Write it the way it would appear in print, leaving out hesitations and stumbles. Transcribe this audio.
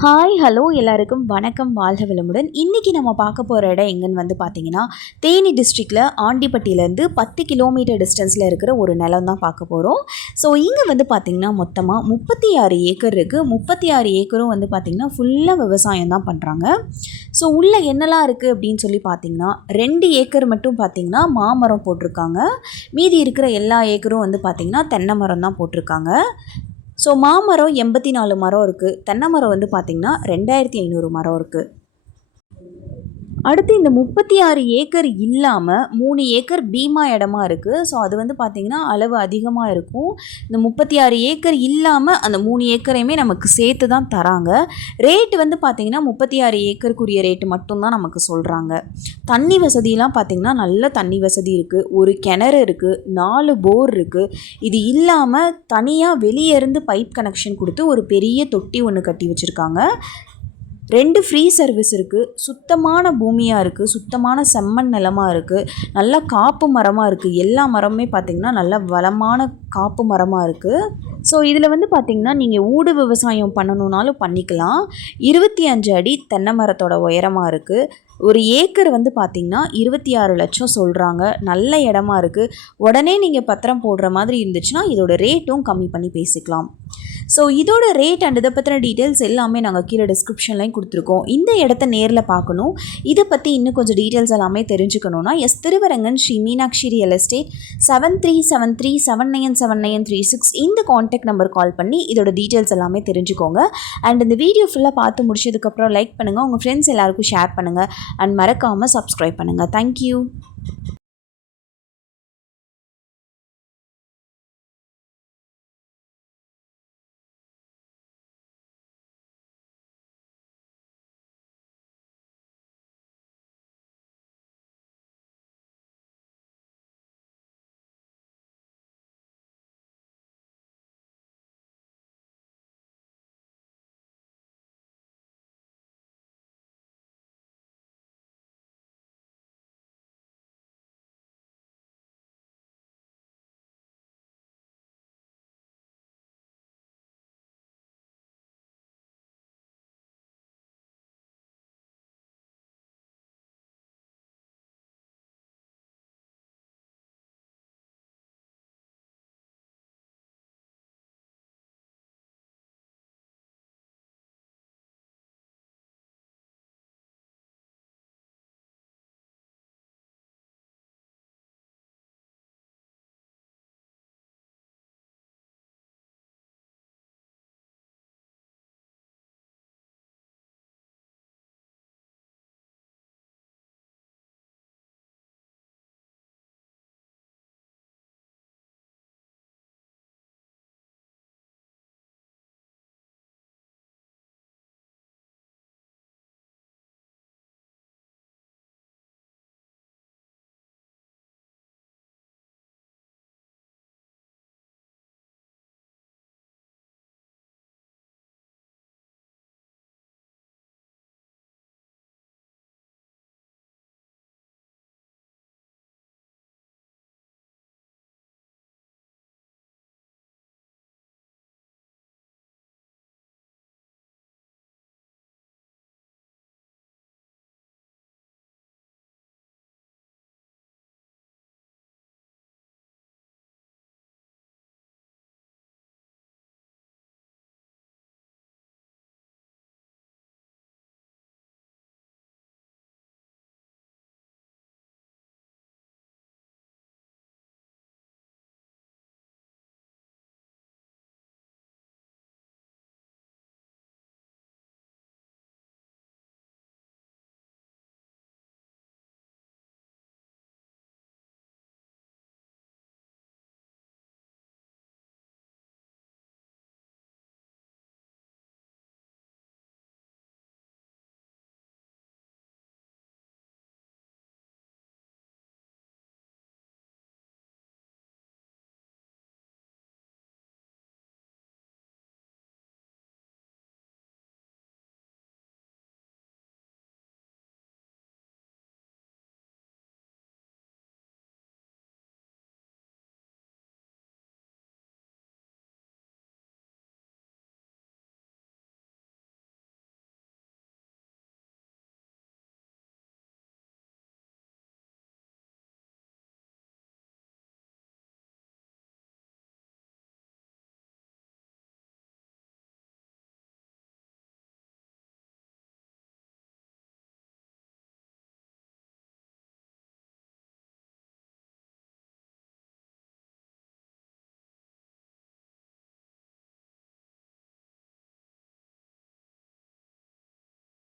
Hi hello எல்லாருக்கும் வணக்கம், வாழ்க வளமுடன். இன்றைக்கி நம்ம பார்க்க போகிற இடம் எங்கன்னு பார்த்தீங்கன்னா, தேனி டிஸ்ட்ரிக்டில் ஆண்டிப்பட்டியிலேருந்து 10 கிலோமீட்டர் டிஸ்டன்ஸில் இருக்கிற ஒரு நிலம் தான் பார்க்க போகிறோம். ஸோ இங்கே பார்த்திங்கன்னா மொத்தமாக 36 ஏக்கர் இருக்குது. 36 ஏக்கரும் பார்த்திங்கன்னா ஃபுல்லாக விவசாயம் தான் பண்ணுறாங்க. ஸோ உள்ளே என்னெல்லாம் இருக்குது அப்படின்னு சொல்லி பார்த்திங்கன்னா, 2 ஏக்கர் மட்டும் பார்த்திங்கன்னா மாமரம் போட்டிருக்காங்க. மீதி இருக்கிற எல்லா ஏக்கரும் பார்த்திங்கன்னா தென்னை மரம் தான் போட்டிருக்காங்க. ஸோ மாமரம் 84 மரம் இருக்குது. தென்னை மரம் பார்த்திங்கன்னா 2500 மரம் இருக்குது. அடுத்து இந்த 36 ஏக்கர் இல்லாமல் 3 ஏக்கர் பீமா இடமா இருக்குது. ஸோ அது பார்த்திங்கன்னா அளவு அதிகமாக இருக்கும். இந்த 36 ஏக்கர் இல்லாமல் அந்த 3 ஏக்கரையுமே நமக்கு சேர்த்து தான் தராங்க. ரேட்டு பார்த்திங்கன்னா 36 ஏக்கருக்குரிய ரேட்டு மட்டும்தான் நமக்கு சொல்கிறாங்க. தண்ணி வசதியெலாம் பார்த்திங்கன்னா நல்ல தண்ணி வசதி இருக்குது. ஒரு கிணறு இருக்குது, 4 போர் இருக்குது. இது இல்லாமல் தனியாக வெளியே இருந்து பைப் கனெக்ஷன் கொடுத்து ஒரு பெரிய தொட்டி ஒன்று கட்டி வச்சுருக்காங்க. 2 ஃப்ரீ சர்வீஸ் இருக்குது. சுத்தமான பூமியாக இருக்குது. சுத்தமான செம்மண் நிலமாக இருக்குது. நல்ல காப்பு மரமாக இருக்குது. எல்லா மரமுமே பார்த்திங்கன்னா நல்ல வளமான காப்பு மரமாக இருக்குது. ஸோ இதில் பார்த்திங்கன்னா நீங்கள் ஊடு விவசாயம் பண்ணணுன்னாலும் பண்ணிக்கலாம். 25 அடி தென்னை மரத்தோட உயரமாக இருக்குது. ஒரு ஏக்கர் பார்த்திங்கன்னா 26 லட்சம் சொல்கிறாங்க. நல்ல இடமா இருக்குது. உடனே நீங்கள் பத்திரம் போடுற மாதிரி இருந்துச்சுன்னா இதோட ரேட்டும் கம்மி பண்ணி பேசிக்கலாம். ஸோ இதோட ரேட் அண்ட் இதை பற்றின டீட்டெயில்ஸ் எல்லாமே நாங்கள் கீழே டிஸ்கிரிப்ஷன்லையும் கொடுத்துருக்கோம். இந்த இடத்த நேரில் பார்க்கணும், இதை பற்றி இன்னும் கொஞ்சம் டீட்டெயில்ஸ் எல்லாமே தெரிஞ்சுக்கணுன்னா திருவரங்கன் ஸ்ரீ மீனாட்சி ரியல் எஸ்டேட் 7373797936 இந்த காண்டாக்ட் நம்பர் கால் பண்ணி இதோட டீட்டெயில்ஸ் எல்லாமே தெரிஞ்சுக்கோங்க. அண்ட் இந்த வீடியோ ஃபுல்லாக பார்த்து முடிச்சதுக்கப்புறம் லைக் பண்ணுங்கள், உங்கள் ஃப்ரெண்ட்ஸ் எல்லாருக்கும் ஷேர் பண்ணுங்கள் அண்ட் மறக்காமல் சப்ஸ்கிரைப் பண்ணுங்கள். தேங்க்யூ.